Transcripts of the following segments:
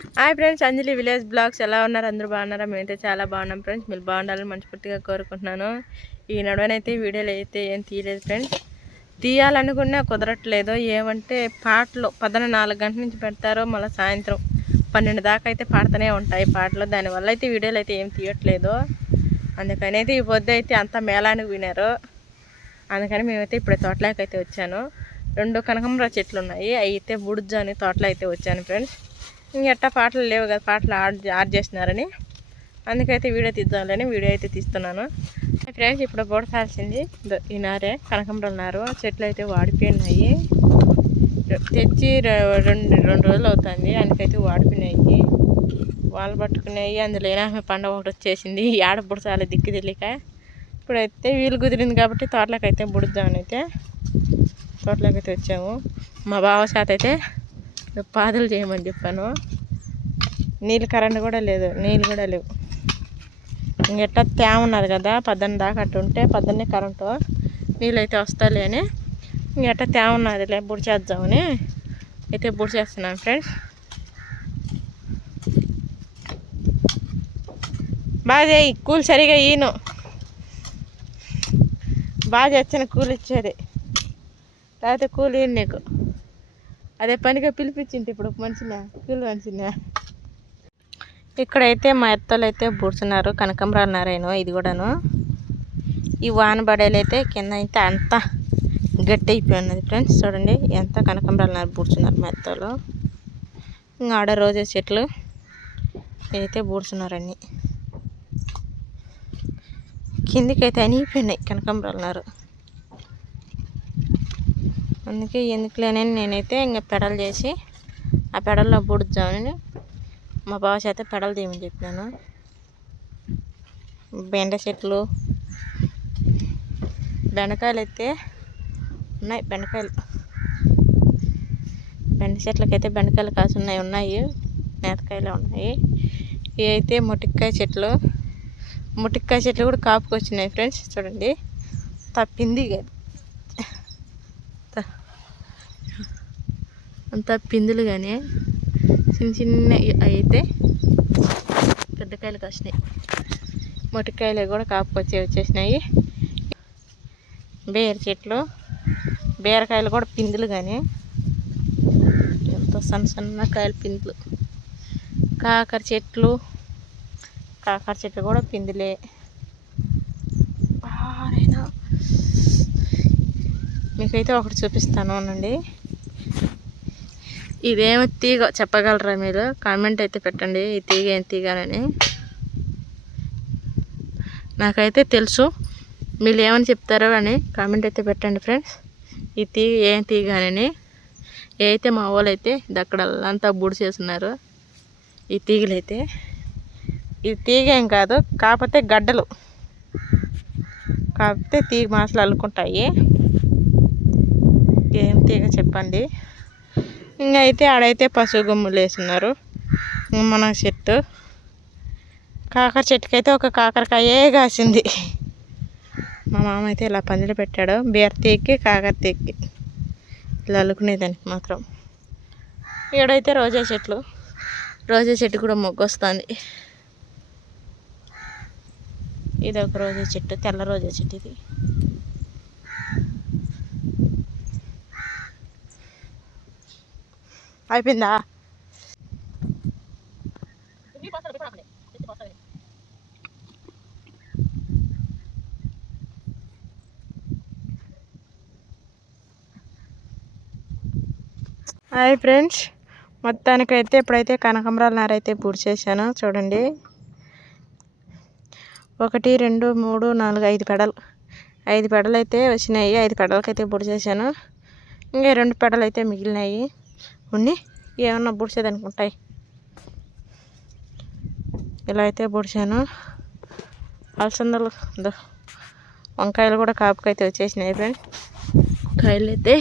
Hi friends, అంజలి village vlogs ఎలా ఉన్నారు? అందరూ బాగున్నారా? మేమైతే చాలా బాగున్నాం ఫ్రెండ్స్. మీరు బాగుండాలని మనస్ఫూర్తిగా కోరుకుంటున్నాను. ఈ నడువనైతే వీడియోలు అయితే ఏం తీయలేదు ఫ్రెండ్స్. తీయాలనుకున్నా కుదరట్లేదు. ఏమంటే పాటలు 4 గంటల నుంచి పెడతారో మళ్ళీ సాయంత్రం 12 దాకా అయితే పాడుతూనే ఉంటాయి పాటలు. దానివల్ల అయితే వీడియోలు అయితే ఏం తీయట్లేదు. అందుకని అయితే ఈ పొద్దు అయితే అంతా మేళానికి వినారు. అందుకని మేమైతే ఇప్పుడు తోటలోకి అయితే వచ్చాను. 2 కనకాంబర చెట్లు ఉన్నాయి. అయితే బుడుజు అని తోటలో అయితే వచ్చాను ఫ్రెండ్స్. ఇంకెట్టా పాటలు లేవు కదా, పాటలు ఆడ్ చేసినారని అందుకైతే వీడియో తీద్దామని వీడియో అయితే తీస్తున్నాను ఫ్రెండ్స్. ఇప్పుడు బోడసాల్సింది ఈ నారే కనకాంబరాలు నారు. చెట్లు అయితే వాడిపోయినాయి. తెచ్చి రెండు రోజులు అవుతుంది. అందుకైతే వాడిపోయినాయి, వాళ్ళు పట్టుకున్నాయి. అందులో ఏనామే పండుగ ఒకటి వచ్చేసింది. ఆడ బుడసాలి దిక్కు తెలియక ఇప్పుడైతే వీలు కుదిరింది కాబట్టి తోటలోకి అయితే బుడుద్దామని అయితే తోటలోకి అయితే వచ్చాము. మా బావ శాత అయితే పాదులు చేయమని చెప్పాను. నీళ్ళు కరెంట్ కూడా లేదు, నీళ్ళు కూడా లేవు. ఇంకెట్టా తేమ ఉన్నది కదా, 12 దాకా అట్టు ఉంటే 12 కరెంటు నీళ్ళు అయితే వస్తాలే అని ఇంకెట్టా తేమ ఉన్నది లే బుడి చేద్దామని అయితే బుడి చేస్తున్నాను ఫ్రెండ్స్. బాగా చేయి, కూలి సరిగా ఈను బాగా చేసిన కూలి ఇచ్చేది, లేకపోతే కూలి ఈయన నీకు. అదే పనిగా పిలిపించింది ఇప్పుడు మనిషినే, కూలి మనిషినే. ఇక్కడైతే మా ఎత్తలు అయితే బూడుతున్నారు కనకాంబరాలు నారాయణ. ఇది కూడాను ఈ వాన పడేలైతే కింద అయితే అంతా గట్టి అయిపోయి ఉన్నది ఫ్రెండ్స్. చూడండి ఎంత కనకాంబరాలు నారు బూడుతున్నారు మా ఎత్తలు. ఇంకా ఆడ రోజా చెట్లు అయితే బూడుతున్నారన్నీ. కిందికైతే అనిగిపోయినాయి కనకాంబరాలు నారు. అందుకే ఎందుకులేని నేనైతే ఇంకా పెడలు చేసి ఆ పెడల్లో బూడుద్దామని మా బావ చేత పెడలు తీయమని చెప్పినాను. బెండ చెట్లు, బెండకాయలు అయితే ఉన్నాయి. బెండ చెట్లకైతే బెండకాయలు కాసి ఉన్నాయి, నేతకాయలు ఉన్నాయి. ఇవి అయితే మొటిక్కాయ చెట్లు కూడా కాపుకి వచ్చినాయి ఫ్రెండ్స్. చూడండి తప్పింది అంతా పిందులు కానీ చిన్న అయితే పెద్ద కాయలు కాసినాయి. మొటికాయలు కూడా కాపుకొచ్చి వచ్చేసినాయి. బీరకాయలు కూడా పిందులు కానీ ఎంతో సన్న కాయలు పిందులు. కాకర చెట్లు కూడా పిందులే. మీకైతే ఒకటి చూపిస్తాను అనండి. ఇదేమో తీగ చెప్పగలరా మీరు? కామెంట్ అయితే పెట్టండి, ఈ తీగ ఏం తీగనని. నాకైతే తెలుసు, మీరు ఏమని చెప్తారో అని కామెంట్ అయితే పెట్టండి ఫ్రెండ్స్. ఈ తీగ ఏం తీగనని. అయితే మా వాళ్ళు అయితే దక్కడల్లంతా బుడి చేస్తున్నారు ఈ తీగలైతే. ఈ తీగ ఏం కాదు, కాకపోతే గడ్డలు, కాకపోతే తీగ మాసలు అల్లుకుంటాయి. ఏం తీగ చెప్పండి. ఇంకా అయితే ఆడైతే పశువు గుమ్ములు వేస్తున్నారు. మన చెట్టు కాకర చెట్టుకి అయితే ఒక కాకరకాయే కాసింది. మా మామ అయితే ఇలా పందిరి పెట్టాడు. బీర తీగకి కాకర తీగకి ఇలా అల్లుకునేదానికి మాత్రం. ఈడైతే రోజా చెట్టు కూడా మొగ్గు వస్తుంది. ఇది ఒక రోజా చెట్టు, తెల్ల రోజా చెట్టు. ఇది అయిపోయిందా? హాయ్ ఫ్రెండ్స్, మొత్తానికైతే ఇప్పుడైతే కనకాంబరాల నార అయితే పూర్తి చేశాను. చూడండి 1 2 3 4 5 పెడలు అయితే వచ్చినాయి. 5 పెడలకైతే పొడి చేశాను. ఇంకా 2 పెడలు అయితే మిగిలినాయి. ఏమన్నా బుడిచేదానికి ఉంటాయి. ఇలా అయితే బుడిచాను. అలసందలు, వంకాయలు కూడా కాపుకైతే వచ్చేసినాయి ఫ్రెండ్స్. కాయలు అయితే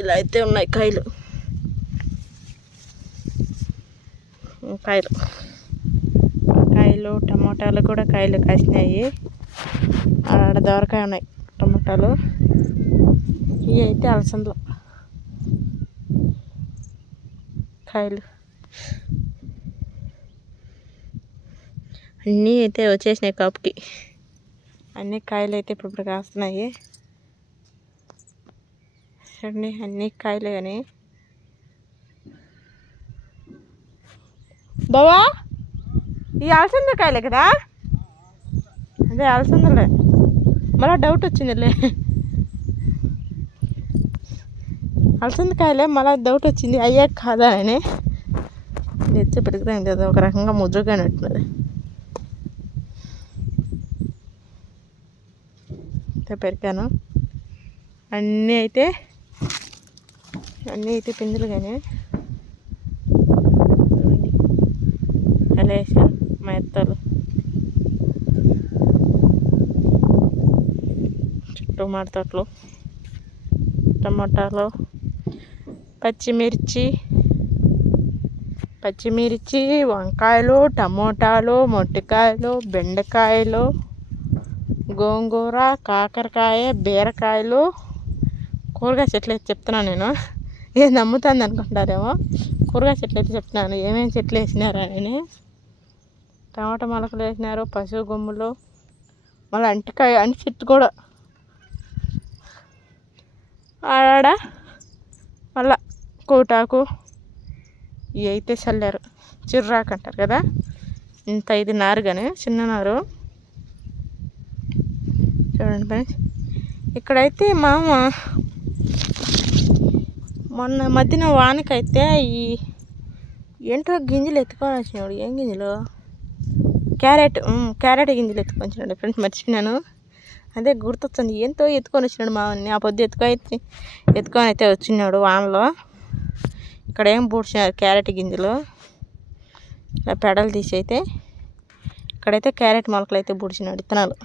ఇలా అయితే ఉన్నాయి. కాయలు టమోటాలు కూడా కాయలు కాసినాయి. ఆడ దొరకాయ ఉన్నాయి టమోటాలు. ఇవి అయితే అలసందలు కాయలు. అన్నీ అయితే వచ్చేసినాయి కాపుకి. అన్ని కాయలు అయితే ఇప్పుడు కాస్తున్నాయి చూడండి. అన్ని కాయలే కానీ బావా ఈ అలసంద కాయలే కదా. అదే అలసందలే. మళ్ళీ డౌట్ వచ్చిందిలే, అలసంద కాయలే మళ్ళీ డౌట్ వచ్చింది అయ్యే కాదా అని. తెచ్చి పెరుగుతుంది అది ఒక రకంగా ముద్రగానే ఉంటున్నది. పెరిగాను అన్నీ అయితే పిందులు కానీ అలా వేసాను మా ఎత్తలు. చుట్టూ మామిడి తోటలు, టమాటాలు, పచ్చిమిర్చి, వంకాయలు, టమోటాలు, మొట్టికాయలు, బెండకాయలు, గోంగూర, కాకరకాయ, బీరకాయలు, కూరగాయ చెట్లు అయితే చెప్తున్నాను నేను. ఏం నమ్ముతుంది అనుకుంటారేమో. కూరగాయ చెట్లు అయితే చెప్తున్నాను ఏమేమి చెట్లు వేసినారా అని. టమాటా మొలకలు వేసినారు, పశువు గుమ్ములు, మళ్ళీ అంటి చెట్టు కూడా ఆడ మళ్ళా కోటాకు ఇవి అయితే చల్లారు. చిర్రాకు అంటారు కదా, ఇంత ఇది నారు కానీ చిన్న నారు. చూడండి ఫ్రెండ్స్, ఇక్కడైతే మామ మొన్న మధ్యన వానకైతే ఈ ఏంటో గింజలు ఎత్తుకొని వచ్చినాడు. ఏం గింజలు? క్యారెట్ గింజలు ఎత్తుకొని వచ్చినాడు ఫ్రెండ్స్. మర్చిపోయినాను, అదే గుర్తొచ్చింది. ఏంతో ఎత్తుకొని వచ్చినాడు మామని. ఆ పొద్దు ఎత్తుకొని అయితే వచ్చినాడు వానలో. ఇక్కడ ఏం పూడ్చినారు క్యారెట్ గింజలు, ఇలా పెడలు తీసి అయితే ఇక్కడైతే క్యారెట్ మొలకలు అయితే పూడ్చినాడు, విత్తనాలు.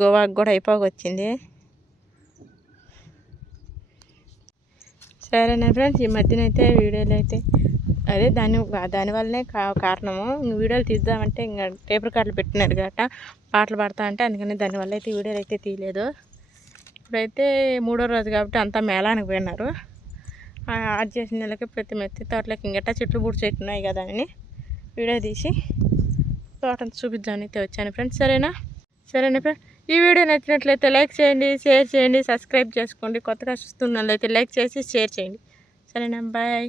గోవాకు కూడా అయిపోవచ్చింది. సరేనా ఫ్రెండ్స్, ఈ మధ్యన అయితే వీడియోలు అయితే అదే దానివల్లనే కారణము. వీడియోలు తీద్దామంటే ఇంకా టేప్ రికార్డులు పెట్టినారు గట్ట పాటలు పాడతా అంటే, అందుకని దానివల్ల అయితే వీడియోలు అయితే తీయలేదు. ఇప్పుడైతే 3వ రోజు కాబట్టి అంతా మేళానికి పోయినారు. అది చేసిన నెలకి ప్రతి మెత్తి తోటలోకి ఇంకట చెట్లు పూడ్చేట్టున్నాయి కదా అని వీడియో తీసి తోటంతా చూపిద్దామని అయితే వచ్చాను ఫ్రెండ్స్. సరేనా ఫ్రెండ్స్, ఈ వీడియో నచ్చినట్లయితే లైక్ చేయండి, షేర్ చేయండి, సబ్స్క్రైబ్ చేసుకోండి. కొత్తగా చూస్తున్నట్లయితే లైక్ చేసి షేర్ చేయండి. సరేనా, బాయ్.